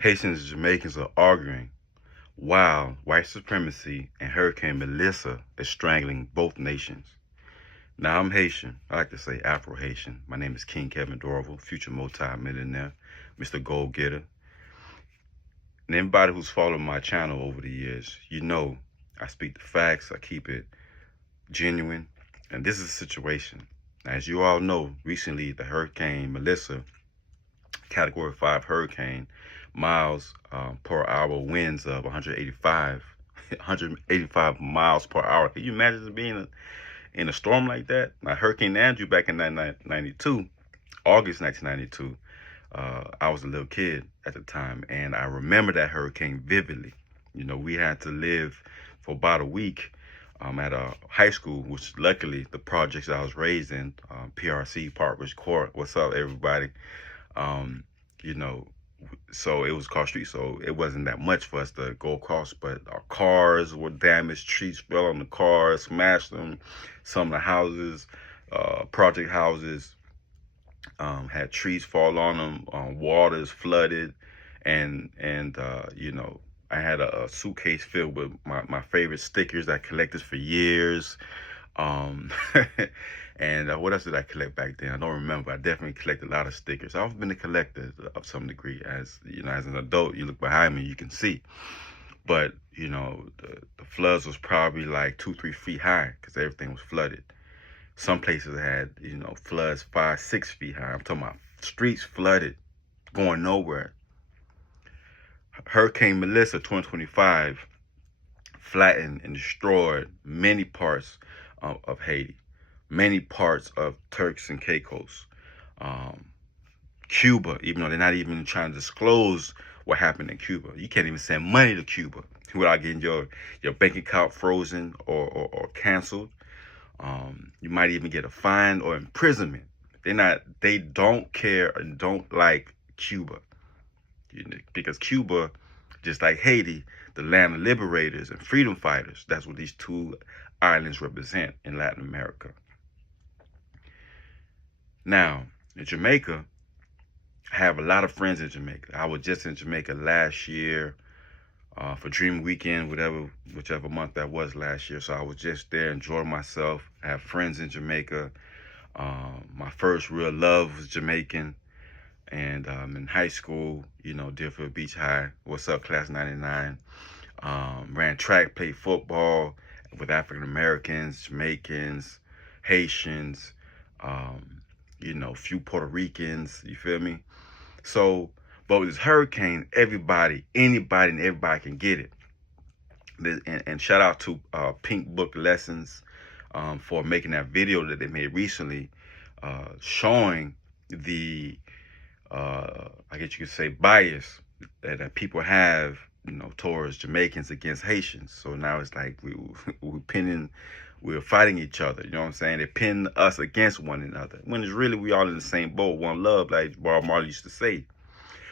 Haitians and Jamaicans are arguing while white supremacy and Hurricane Mellisa is strangling both nations. Now, I'm Haitian. I like to say Afro-Haitian. My name is King Kevin Dorival, future multi-millionaire, Mr. Gold Getter. And anybody who's followed my channel over the years, you know I speak the facts, I keep it genuine, and this is a situation. As you all know, recently the Hurricane Mellisa, Category 5 hurricane, miles per hour winds of 185 miles per hour. Can you imagine being in a storm like that? Now, Hurricane Andrew back in 1992, August 1992, I was a little kid at the time, and I remember that hurricane vividly. You know, we had to live for about a week at a high school, which luckily the projects I was raised in, PRC, Park Ridge Court. What's up, everybody? Um, you know, so it was across street, so it wasn't that much for us to go across, but our cars were damaged, trees fell on the cars, smashed them. Some of the houses, project houses, had trees fall on them, waters flooded, and you know, I had a suitcase filled with my favorite stickers I collected for years. Um, and what else did I collect back then? I don't remember. I definitely collected a lot of stickers. I've been a collector of some degree. As you know, as an adult, you look behind me, you can see. But you know, the floods was probably like 2-3 feet high because everything was flooded. Some places had, you know, floods 5-6 feet high. I'm talking about streets flooded, going nowhere. Hurricane Mellisa 2025 flattened and destroyed many parts of Haiti, many parts of Turks and Caicos, Cuba, even though they're not even trying to disclose what happened in Cuba. You can't even send money to Cuba without getting your bank account frozen or canceled. You might even get a fine or imprisonment. They don't care and don't like Cuba. You know, because Cuba, just like Haiti, the land of liberators and freedom fighters, that's what these two islands represent in Latin America. Now, in Jamaica, I have a lot of friends in Jamaica. I was just in Jamaica last year for Dream Weekend, whichever month that was last year. So I was just there enjoying myself. I have friends in Jamaica. My first real love was Jamaican. And in high school, you know, Deerfield Beach High. What's up, Class 99? Ran track, played football with African Americans, Jamaicans, Haitians, you know, few Puerto Ricans, you feel me? So, but with this hurricane, anybody and everybody can get it. And shout out to Pink Book Lessons for making that video that they made recently, showing the I guess you could say bias that people have, you know, towards Jamaicans against Haitians. So now it's like we're fighting each other. You know what I'm saying? They pin us against one another. When it's really we all in the same boat, one love, like Bob Marley used to say.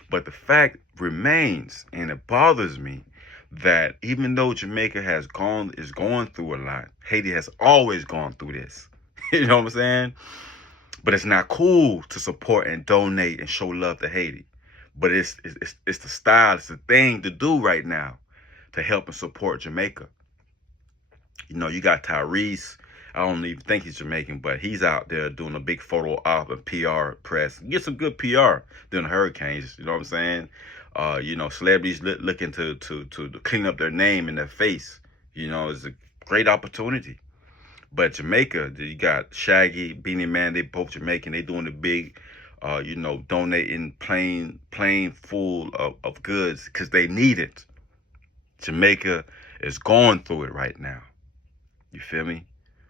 But the fact remains, and it bothers me, that even though Jamaica is going through a lot, Haiti has always gone through this. You know what I'm saying? But it's not cool to support and donate and show love to Haiti. But it's the style, it's the thing to do right now to help and support Jamaica. You know, you got Tyrese. I don't even think he's Jamaican, but he's out there doing a big photo op and PR press. Get some good PR during the hurricanes. You know what I'm saying? You know, celebrities looking to clean up their name and their face. You know, it's a great opportunity. But Jamaica, you got Shaggy, Beanie Man, they both Jamaican. They doing the big, you know, donating plane full of goods because they need it. Jamaica is going through it right now. You feel me?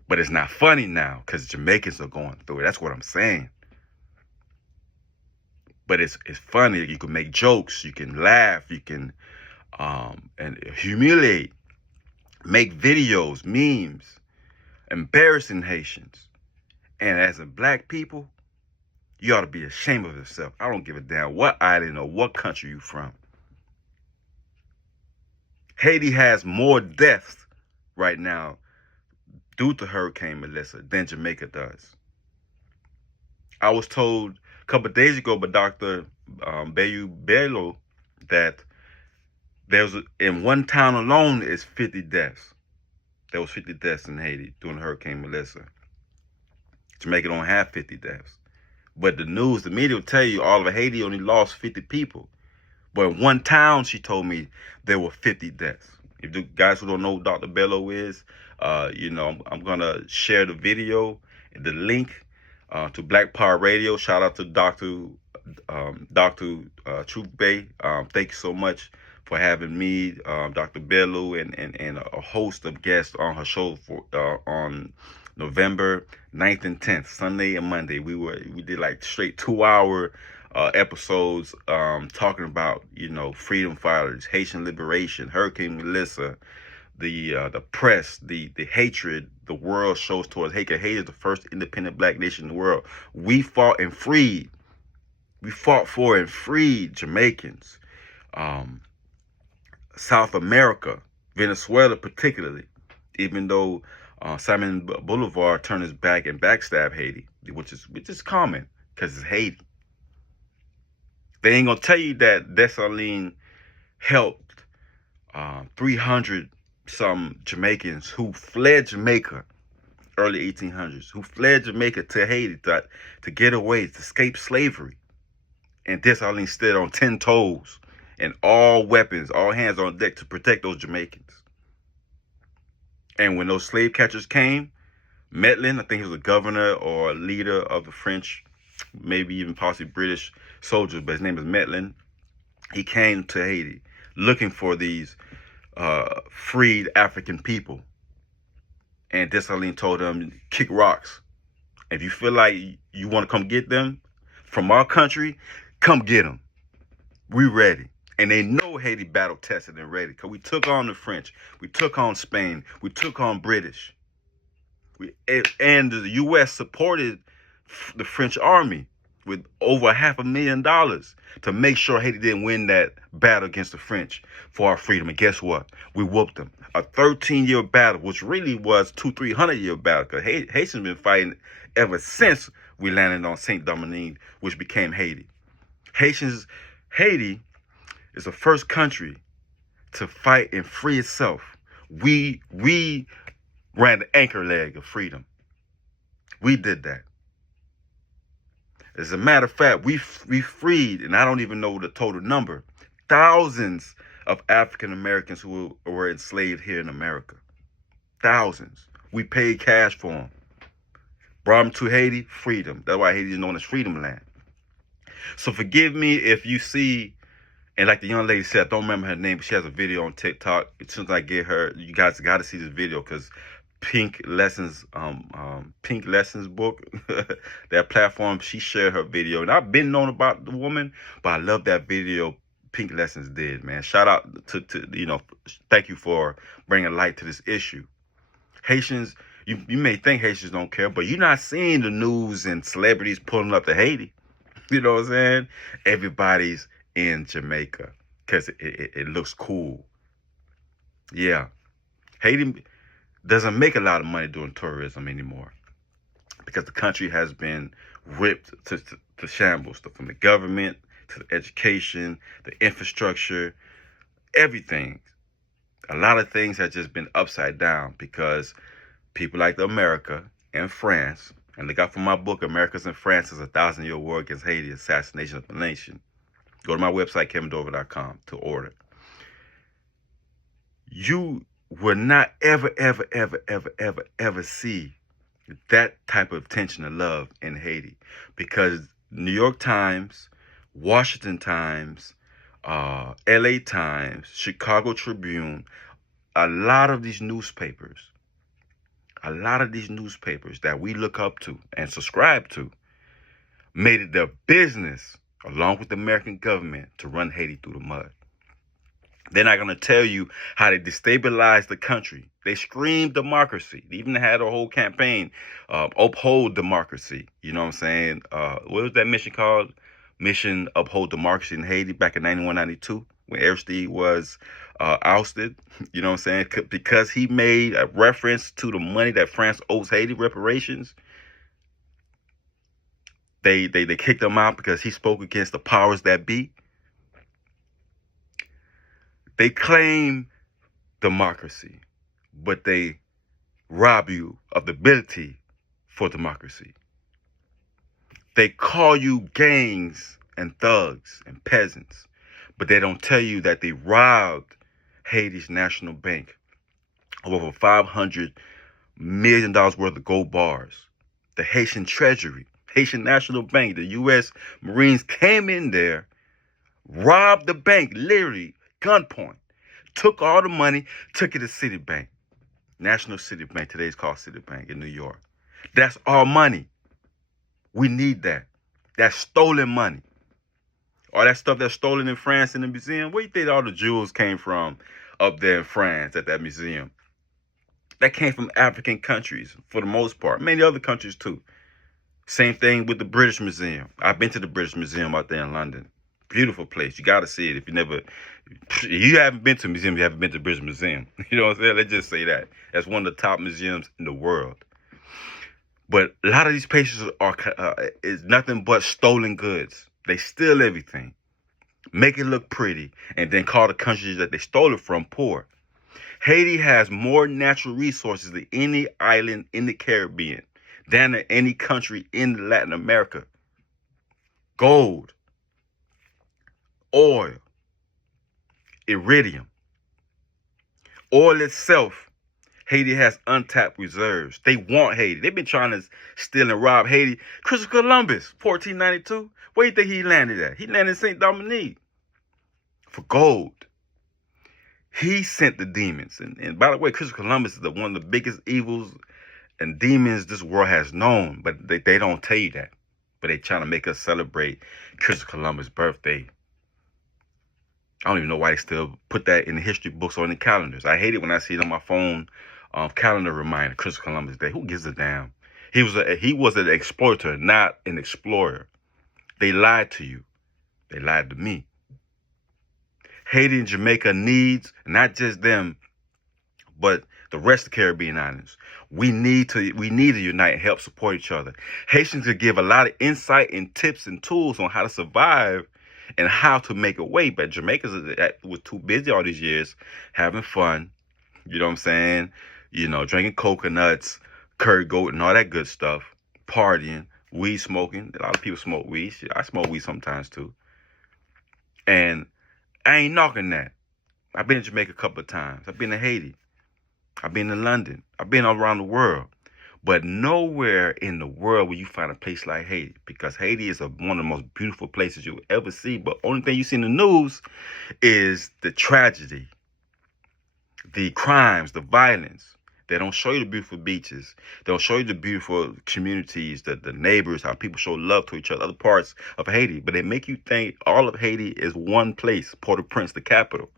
But it's not funny now because Jamaicans are going through it. That's what I'm saying. But it's funny. You can make jokes. You can laugh. You can and humiliate. Make videos, memes, embarrassing Haitians. And as a black people, you ought to be ashamed of yourself. I don't give a damn what island or what country you from. Haiti has more deaths right now due to Hurricane Mellisa than Jamaica does. I was told a couple of days ago by Dr. Bayu Bello that in one town alone is 50 deaths. There was 50 deaths in Haiti during Hurricane Mellisa. Jamaica don't have 50 deaths. But the media will tell you all of Haiti only lost 50 people. But in one town, she told me, there were 50 deaths. If the guys who don't know who Dr. Bello is, I'm going to share the video, the link to Black Power Radio. Shout out to Dr. Truth Bay. Thank you so much for having me, Dr. Bello, and a host of guests on her show on November 9th and 10th, Sunday and Monday. We did like straight 2-hour episodes talking about, freedom fighters, Haitian liberation, Hurricane Mellisa, the press, the hatred the world shows towards Haiti. Haiti is the first independent black nation in the world. We fought for and freed Jamaicans, South America, Venezuela particularly, even though Simon Bolivar turned his back and backstabbed Haiti, which is common because it's Haiti. They ain't gonna tell you that Dessalines helped 300 some Jamaicans who fled Jamaica early 1800s, who fled Jamaica to Haiti to get away, to escape slavery. And Dessalines stood on 10 toes and all weapons, all hands on deck to protect those Jamaicans. And when those slave catchers came, Metlin, I think he was a governor or a leader of the French, maybe even possibly British soldiers, but his name is Metlin. He came to Haiti looking for these freed African people. And Dessalines told them, kick rocks. If you feel like you want to come get them from our country, come get them. We ready. And they know Haiti battle tested and ready, because we took on the French, we took on Spain, we took on British. And the U.S. supported the French army with over $500,000 to make sure Haiti didn't win that battle against the French for our freedom. And guess what? We whooped them. A 13-year battle, which really was 200-300-year battle, because Haitians been fighting ever since we landed on Saint Domingue, which became Haiti. Haiti is the first country to fight and free itself. We ran the anchor leg of freedom. We did that. As a matter of fact, we freed, and I don't even know the total number, thousands of African Americans who were enslaved here in America. Thousands. We paid cash for them. Brought them to Haiti, freedom. That's why Haiti is known as Freedom Land. So forgive me if you see, and like the young lady said, I don't remember her name, but she has a video on TikTok. As soon as I get her, you guys got to see this video, because Pink Lessons book, that platform, she shared her video, and I've been known about the woman, but I love that video Pink Lessons did, man. Shout out to thank you for bringing light to this issue. Haitians, you may think Haitians don't care, but you're not seeing the news and celebrities pulling up to Haiti. You know what I'm saying? Everybody's in Jamaica because it looks cool. Yeah. Haiti doesn't make a lot of money doing tourism anymore, because the country has been ripped to shambles, from the government to the education, the infrastructure, everything. A lot of things have just been upside down because people like America and France, and look out for my book, Americans and France is a 1,000-Year War Against Haiti, Assassination of the Nation. Go to my website, KevinDorival.com, to order. You will not ever see that type of attention and love in Haiti, because New York Times, Washington Times, LA Times, Chicago Tribune, a lot of these newspapers that we look up to and subscribe to made it their business, along with the American government, to run Haiti through the mud. They're not going to tell you how they destabilized the country. They screamed democracy. They even had a whole campaign, uphold democracy. You know what I'm saying? What was that mission called? Mission Uphold Democracy in Haiti back in 91, 92, when Aristide was ousted. You know what I'm saying? Because he made a reference to the money that France owes Haiti, reparations. They kicked him out because he spoke against the powers that be. They claim democracy, but they rob you of the ability for democracy. They call you gangs and thugs and peasants, but they don't tell you that they robbed Haiti's national bank of over $500 million worth of gold bars. The Haitian Treasury, Haitian National Bank, the U.S. Marines came in there, robbed the bank, literally gunpoint, took all the money, took it to Citibank, National City Bank. Today it's called Citibank in New York. That's our money. We need that. That's stolen money. All that stuff that's stolen in France in the museum, where do you think all the jewels came from up there in France at that museum? That came from African countries for the most part. Many other countries too. Same thing with the British Museum. I've been to the British Museum out there in London. Beautiful place. You got to see it. If you haven't been to a museum, you haven't been to the British Museum. You know what I'm saying? Let's just say that. That's one of the top museums in the world. But a lot of these places is nothing but stolen goods. They steal everything, make it look pretty, and then call the countries that they stole it from poor. Haiti has more natural resources than any island in the Caribbean, than any country in Latin America. Gold, oil, iridium. Oil itself, Haiti has untapped reserves. They want Haiti. They've been trying to steal and rob Haiti. Christopher Columbus, 1492. Where do you think he landed at? He landed in St. Dominique for gold. He sent the demons. And by the way, Christopher Columbus is one of the biggest evils and demons this world has known. But they don't tell you that. But they trying to make us celebrate Christopher Columbus' birthday. I don't even know why they still put that in the history books or in the calendars. I hate it when I see it on my phone calendar reminder, Christopher Columbus Day. Who gives a damn? He was an exploiter, not an explorer. They lied to you. They lied to me. Haiti and Jamaica needs not just them, but the rest of the Caribbean islands. We need to unite and help support each other. Haitians could give a lot of insight and tips and tools on how to survive and how to make a way. But Jamaicans was too busy all these years having fun. You know what I'm saying? You know, drinking coconuts, curry goat, and all that good stuff. Partying, weed smoking. A lot of people smoke weed. Shit, I smoke weed sometimes too. And I ain't knocking that. I've been to Jamaica a couple of times. I've been to Haiti. I've been to London. I've been all around the world. But nowhere in the world will you find a place like Haiti, because Haiti is one of the most beautiful places you'll ever see. But only thing you see in the news is the tragedy, the crimes, the violence. They don't show you the beautiful beaches. They don't show you the beautiful communities, the neighbors, how people show love to each other, other parts of Haiti. But they make you think all of Haiti is one place, Port-au-Prince, the capital,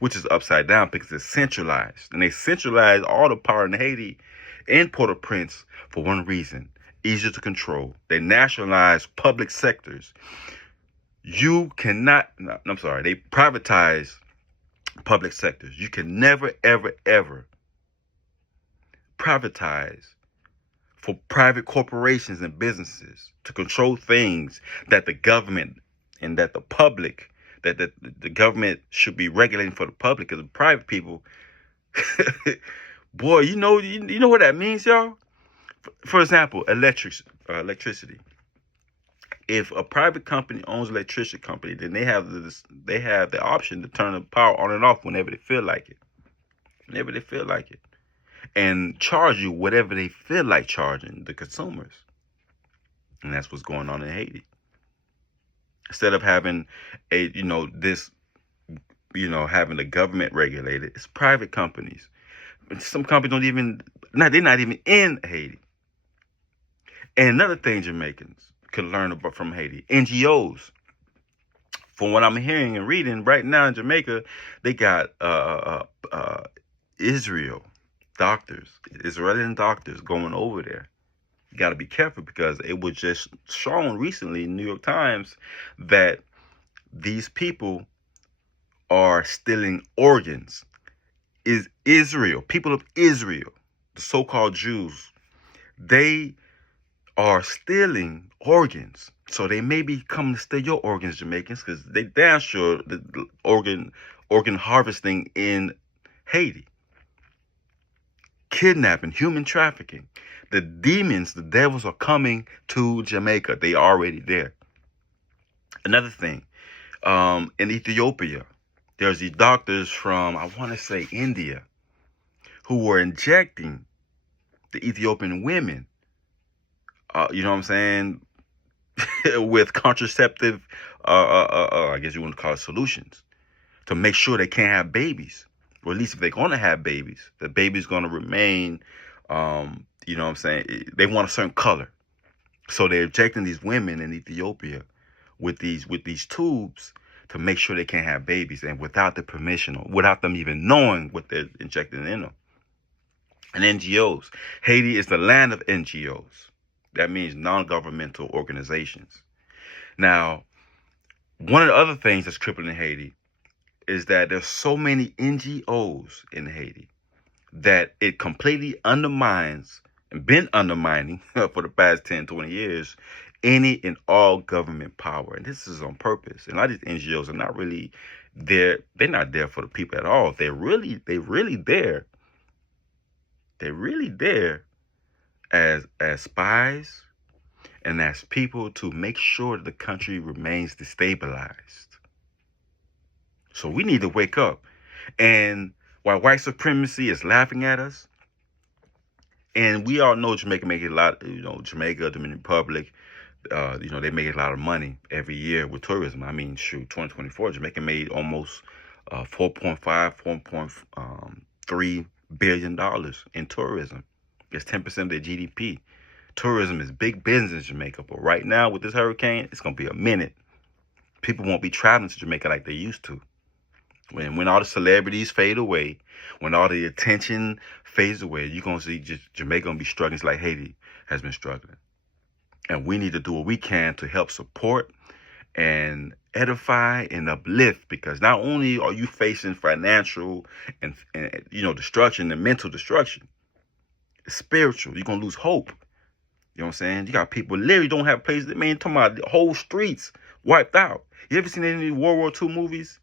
which is upside down because it's centralized. And they centralize all the power in Haiti and Port-au-Prince for one reason: easier to control. They nationalize public sectors. They privatize public sectors. You can never, ever, ever privatize for private corporations and businesses to control things that the government and that the public, that the government should be regulating for the public. Because the private people, boy, you know what that means, y'all? For example, electricity. If a private company owns an electricity company, then they have the option to turn the power on and off whenever they feel like it. Whenever they feel like it. And charge you whatever they feel like charging the consumers. And that's what's going on in Haiti. Instead of having having the government regulated, it's private companies. Some companies they're not even in Haiti. And another thing Jamaicans can learn about from Haiti, NGOs. From what I'm hearing and reading right now in Jamaica, they got Israeli doctors going over there. You got to be careful because it was just shown recently in New York Times that these people are stealing organs. Is Israel, people of Israel, the so-called Jews, they are stealing organs. So they may be coming to steal your organs, Jamaicans, because they damn sure the organ harvesting in Haiti, kidnapping, human trafficking. The demons, the devils are coming to Jamaica. They are already there. Another thing, in Ethiopia, there's these doctors from, I want to say, India, who were injecting the Ethiopian women, you know what I'm saying, with contraceptive, I guess you want to call it solutions, to make sure they can't have babies. Or at least if they're going to have babies, the baby's going to remain, you know what I'm saying, they want a certain color. So they're injecting these women in Ethiopia with these tubes to make sure they can't have babies, and without the permission or without them even knowing what they're injecting in them. And NGOs. Haiti is the land of NGOs. That means non-governmental organizations. Now, one of the other things that's crippling Haiti is that there's so many NGOs in Haiti that it completely undermines, and been undermining for the past 10, 20 years, any and all government power. And this is on purpose. And a lot of these NGOs are not really there. They're not there for the people at all. They're really there. They're really there as spies and as people to make sure that the country remains destabilized. So we need to wake up. And while white supremacy is laughing at us, and we all know Jamaica make a lot, Jamaica, Dominican Republic, they make a lot of money every year with tourism. I mean, shoot, 2024, Jamaica made almost $4.3 billion in tourism. It's 10% of their GDP. Tourism is big business in Jamaica, but right now with this hurricane, it's gonna be a minute. People won't be traveling to Jamaica like they used to. When all the celebrities fade away, when all the attention fades away, you're gonna see Jamaica gonna be struggling. It's like Haiti has been struggling. And we need to do what we can to help support and edify and uplift, because not only are you facing financial and destruction and mental destruction, it's spiritual. You're gonna lose hope. You know what I'm saying? You got people literally don't have places. Man, talking about the whole streets wiped out. You ever seen any World War II movies?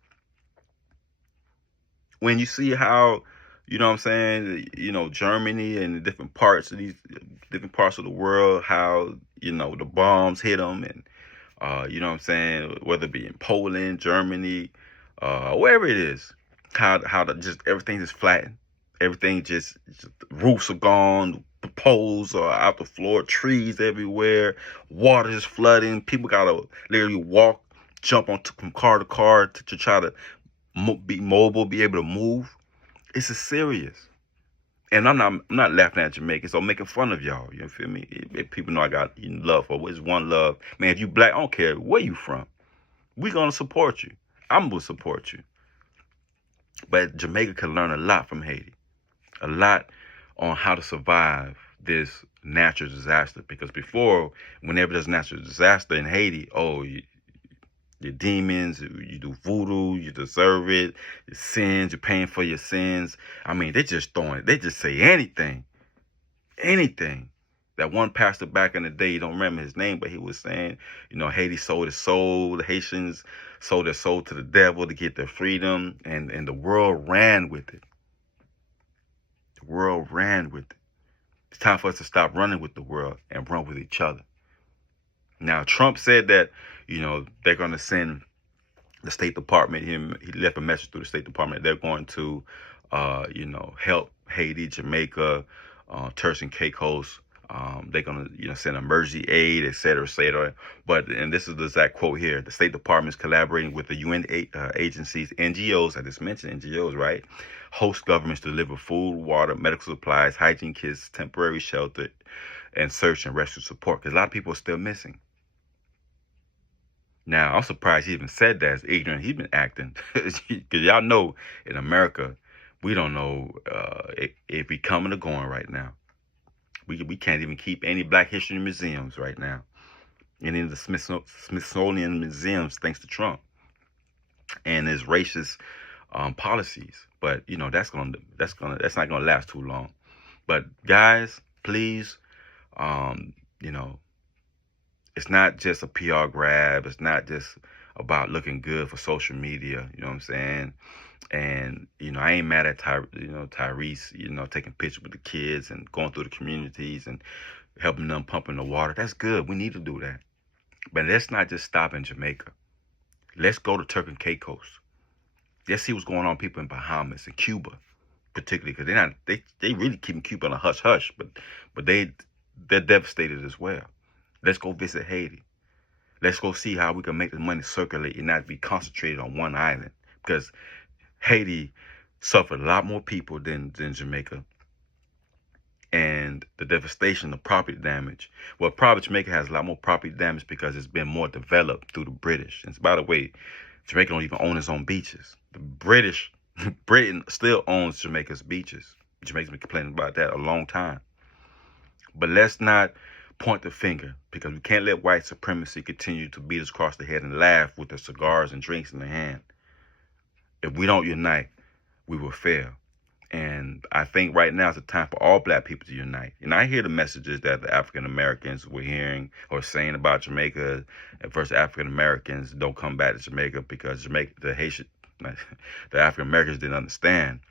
When you see how, you know what I'm saying, Germany and the different parts of the world, how, the bombs hit them, and, you know what I'm saying, whether it be in Poland, Germany, wherever it is, how just everything is flattened. Everything just roofs are gone, poles are out the floor, trees everywhere, water is flooding. People gotta literally walk, jump from car to car to try to be mobile, be able to move. It's serious. And I'm not laughing at Jamaicans or making fun of y'all. You feel me? If people know I got love for it's one love. Man, if you black, I don't care where you from. We're gonna support you. I'm gonna support you. But Jamaica can learn a lot from Haiti. A lot on how to survive this natural disaster. Because before, whenever there's natural disaster in Haiti, your demons, you do voodoo, you deserve it, your sins, you're paying for your sins. I mean, they just say anything. That one pastor back in the day, you don't remember his name, but he was saying, Haiti sold his soul, the Haitians sold their soul to the devil to get their freedom, and the world ran with it. The world ran with it. It's time for us to stop running with the world and run with each other. Now, Trump said that, they're going to send the State Department. He left a message through the State Department. They're going to, help Haiti, Jamaica, Turks and Caicos. They're going to, send emergency aid, et cetera, et cetera. And this is the exact quote here. The State Department is collaborating with the UN agencies, NGOs, I just mentioned NGOs, right? Host governments to deliver food, water, medical supplies, hygiene kits, temporary shelter, and search and rescue support. Because a lot of people are still missing. Now, I'm surprised he even said that. As ignorant he's been acting. Because y'all know, in America, we don't know if we coming or going right now. We can't even keep any Black history museums right now. Any of the Smithsonian museums, thanks to Trump and his racist policies. But that's not gonna last too long. But guys, please, it's not just a PR grab. It's not just about looking good for social media. You know what I'm saying? And, I ain't mad at Tyrese, taking pictures with the kids and going through the communities and helping them pumping the water. That's good. We need to do that. But let's not just stop in Jamaica. Let's go to Turk and Caicos. Let's see what's going on with people in Bahamas and Cuba, particularly, because they really keeping Cuba on a hush hush, but they're devastated as well. Let's go visit Haiti. Let's go see how we can make the money circulate and not be concentrated on one island, because Haiti suffered a lot more people than Jamaica. And the devastation, the property damage. Well, probably Jamaica has a lot more property damage because it's been more developed through the British. And by the way, Jamaica don't even own its own beaches. The British, Britain still owns Jamaica's beaches. Jamaica's been complaining about that a long time. But let's not point the finger, because we can't let white supremacy continue to beat us across the head and laugh with their cigars and drinks in their hand. If we don't unite, we will fail. And I think right now is the time for all black people to unite. And I hear the messages that the African Americans were hearing or saying about Jamaica versus African Americans don't come back to Jamaica because the African Americans didn't understand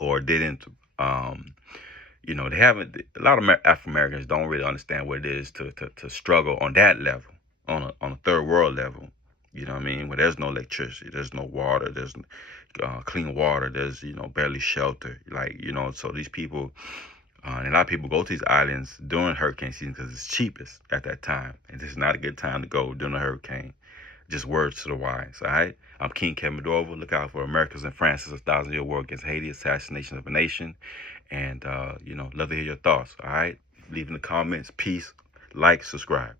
or didn't, they haven't. A lot of African Americans don't really understand what it is to struggle on that level, on a third world level. You know what I mean? Where there's no electricity, there's no water, there's clean water, there's, barely shelter. So these people, and a lot of people go to these islands during hurricane season because it's cheapest at that time. And this is not a good time to go during a hurricane. Just words to the wise, all right? I'm King Kevin Dorival. Look out for Americans and Francis, a 1,000-year war against Haiti, assassination of a nation. And, love to hear your thoughts, all right? Leave in the comments. Peace. Like, subscribe.